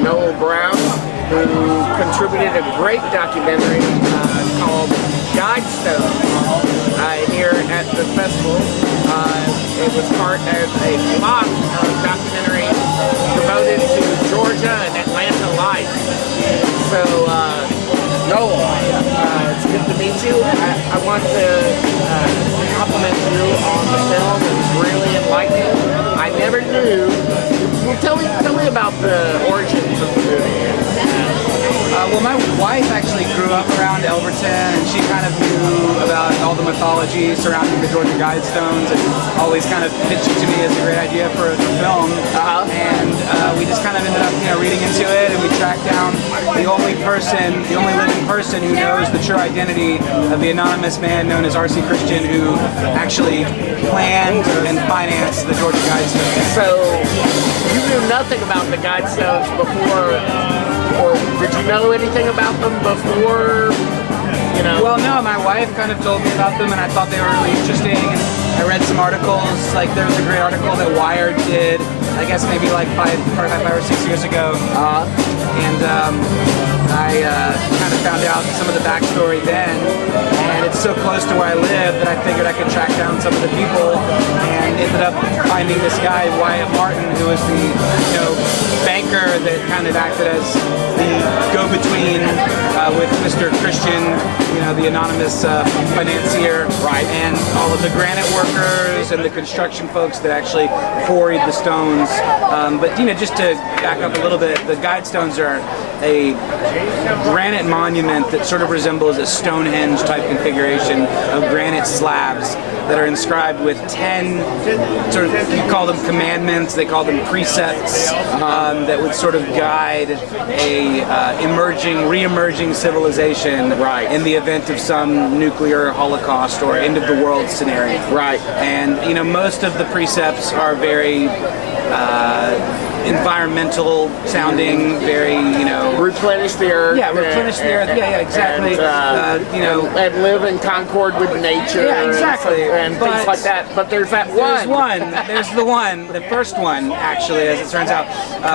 Noel Brown, who contributed a great documentary called Guidestones here at the festival. It was part of a block documentary devoted to Georgia and Atlanta life. So, Noel, it's good to meet you. I want to compliment you on the film. It was really enlightening. I never knew. Well, tell me about the origins of the movie. Well, my wife actually grew up around Elberton, and she kind of knew about all the mythology surrounding the Georgia Guidestones, and always kind of pitched it to me as a great idea for a film. And we just kind of ended up, reading into it, and we tracked down the only living person who knows the true identity of the anonymous man known as R.C. Christian, who actually planned and financed the Georgia Guidestones. So you knew nothing about the Guidestones before, or did you know anything about them before? Well, no, my wife kind of told me about them, and I thought they were really interesting. And I read some articles. Like there was a great article that Wired did, I guess maybe like five or 6 years ago. And I kind of found out some of the backstory then, and it's so close to where I live that I figured I could track down some of the people, and ended up finding this guy, Wyatt Martin, who was the banker that kind of acted as the go-between with Mr. Christian, the anonymous financier, right, and all of the granite workers and the construction folks that actually quarried the stones. But just to back up a little bit, the Guidestones are a granite monument that sort of resembles a Stonehenge type configuration of granite slabs that are inscribed with 10 sort of, you call them commandments, they call them precepts, that would sort of guide a re-emerging civilization, right, in the event of some nuclear holocaust or end of the world scenario. Right. And most of the precepts are very environmental sounding, very replenish the earth. Yeah, replenish the earth. Yeah, exactly. And live in concord with nature. Yeah, exactly. And things like that. But there's that one. There's the first one, actually, as it turns out,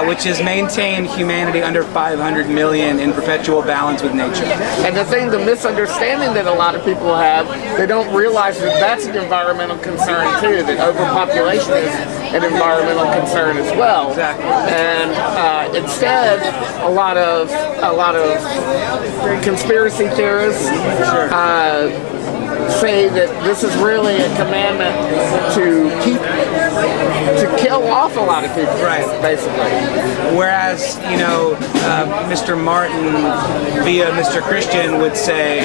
which is maintain humanity under 500 million in perpetual balance with nature. And the misunderstanding that a lot of people have, they don't realize that that's an environmental concern too. That overpopulation is an environmental concern as well. Exactly. And instead, a lot of conspiracy theorists say that this is really a commandment to kill off a lot of people, right? Basically. Whereas, Mr. Martin via Mr. Christian would say,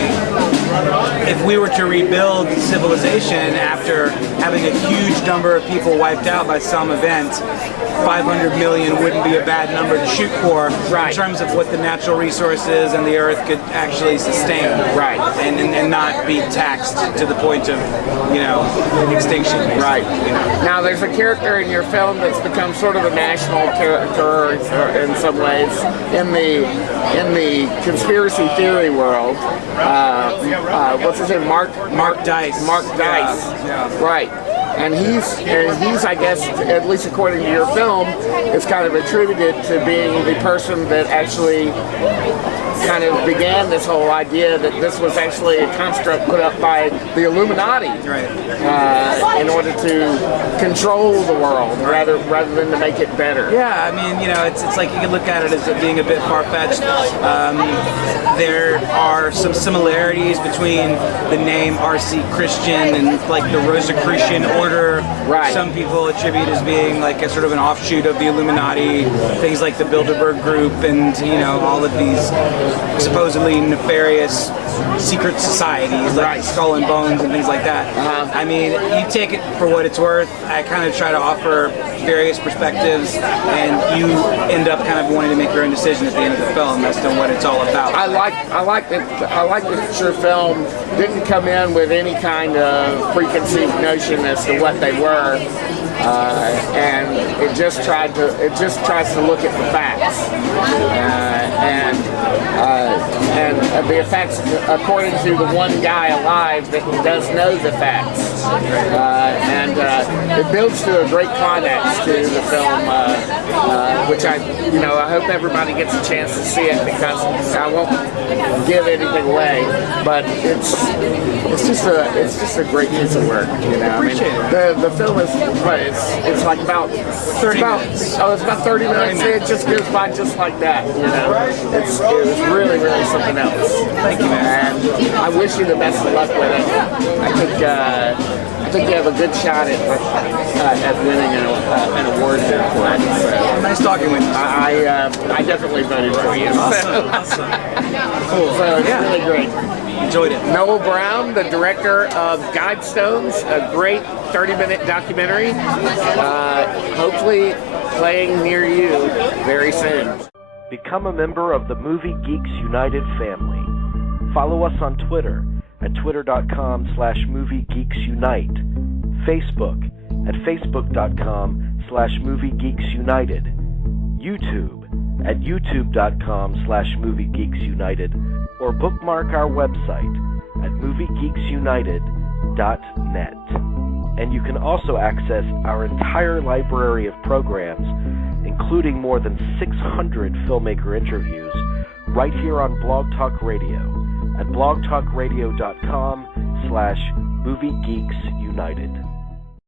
if we were to rebuild civilization after having a huge number of people wiped out by some event, 500 million wouldn't be a bad number to shoot for, right, in terms of what the natural resources and the earth could actually sustain, right, and not be taxed to the point of, extinction. Right. Now, there's a character in your film that's become sort of a national character in some ways in the conspiracy theory world. What's his name? Mark Dice. Mark Dice. Yeah. Right. And he's, I guess, at least according to your film, is kind of attributed to being the person that actually kind of began this whole idea that this was actually a construct put up by the Illuminati, right, in order to control the world rather than to make it better. Yeah, I mean, it's like you can look at it as being a bit far-fetched. There are are some similarities between the name R.C. Christian and like the Rosicrucian order. Right. Some people attribute as being like a sort of an offshoot of the Illuminati, things like the Bilderberg Group, and all of these supposedly nefarious secret societies like Skull and Bones and things like that. I mean, you take it for what it's worth. I kind of try to offer various perspectives, and you end up kind of wanting to make your own decision at the end of the film as to what it's all about. I like that your film didn't come in with any kind of preconceived notion as to what they were, and it just tries to look at the facts, and the facts according to the one guy alive that does know the facts, and it builds to a great climax to the film, which I hope everybody gets a chance to see it, because I won't give anything away, but it's just a great piece of work. The film is it's like about 30 minutes. Oh, it's about 30 minutes. It just goes by just like that. It was really something else. Thank you, man. And I wish you the best of luck with it. I think you have a good shot at winning an award here for it. So, nice talking with you. I definitely voted for you. Awesome. Cool. So it's really great. Enjoyed it. Noel Brown, the director of Guidestones, a great 30-minute documentary. Hopefully playing near you very soon. Become a member of the Movie Geeks United family. Follow us on Twitter at twitter.com/moviegeeksunite, Facebook at facebook.com/moviegeeksunited, YouTube at youtube.com/moviegeeksunited, or bookmark our website at moviegeeksunited.net. And you can also access our entire library of programs, including more than 600 filmmaker interviews, right here on Blog Talk Radio at blogtalkradio.com/moviegeeksunited.